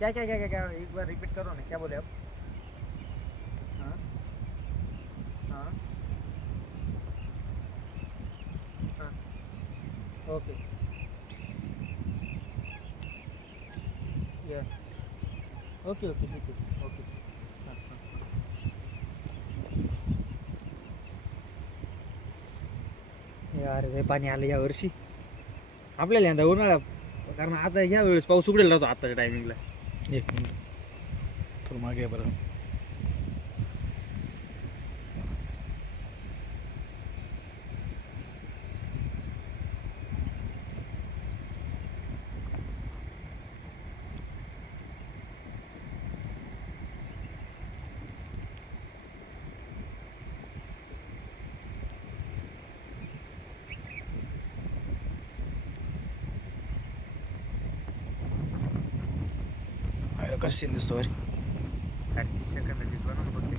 क्या क्या क्या क्या क्या एक बार रिपीट करो ना, क्या बोले आप? हाँ हाँ हाँ, ओके या ओके ओके ठीक आहे ओके. हां हां. यार हे पाणी आलं यावर्षी आपल्याला यंदा उन्हाळा, कारण आता ह्या वेळेस पाऊस उघडेल राहतो आताच्या टायमिंगला. एक मिनिट थोडं मागे आहे बरं. कशी दिसतो 30 सेकंदाचीच बनवून बघ.